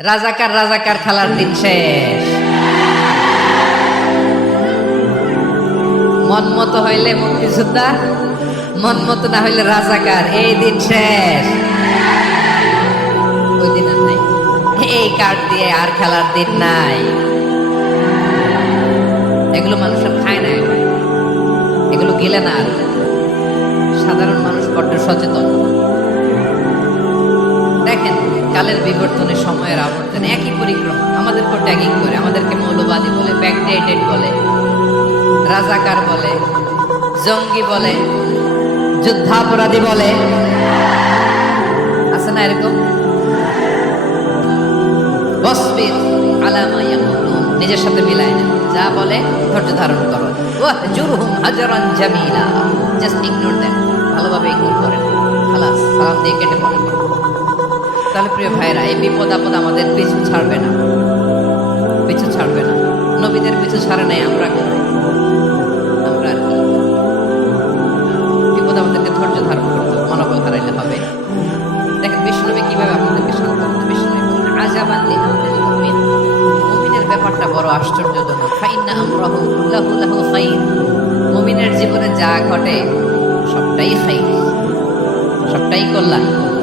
রাজাকার রাজাকার খেলার দিন শেষ। মন মতো হইলে মুক্তিযোদ্ধা মন মতো না হইলে রাজাকার, এই দিন শেষ। ওই দিন আর নাই। এই কার্ড দিয়ে আর খেলার দিন নাই। এগুলো মানুষ খায় না এগুলো গেলে না আর। কালের বিবর্তনে সময়ের আবর্তনে, একই পরিক্রমা। আমাদেরকে ট্যাগিং করে, আমাদেরকে মৌলবাদী বলে ব্যাকডেটেড বলে, রাজাকার বলে, জঙ্গি বলে, যুদ্ধাপরাধী বলে। আছে না এরকম? বসবির আলামা ইয়াকুলুন। নিজের সাথে মিলায় না যা বলে, ধৈর্য ধারণ করো। ওয়াহ জুরহুম হাজারান জামিলা। জাস্ট ইগনোর দেন ভালোভাবে ইগনোর করেন খালাস, সালাম দিয়ে কেটে পড়েন তাহলে প্রিয় ভাইরা, এই বিপদ আপদ আমাদের পিছু ছাড়বে না। পিছু ছাড়বে না। নবীদের পিছু ছাড়ে নাই, আমরা? আমরা বিপদ আমাদেরকে ধৈর্য ধারণ করতে মনোবল হারাইলে হবে। দেখেন বিষ্ণুনবী কীভাবে আপনাদেরকে দেন বিষ্ণুনবী আজাবান মুমিনের ব্যাপারটা বড় আশ্চর্যজনক। ফাইন্না আমরাহু কুল্লাহু লাহু খাইর। মুমিনের জীবনে যা ঘটে, সবটাই খাইর। সবটাই কল্যাণ।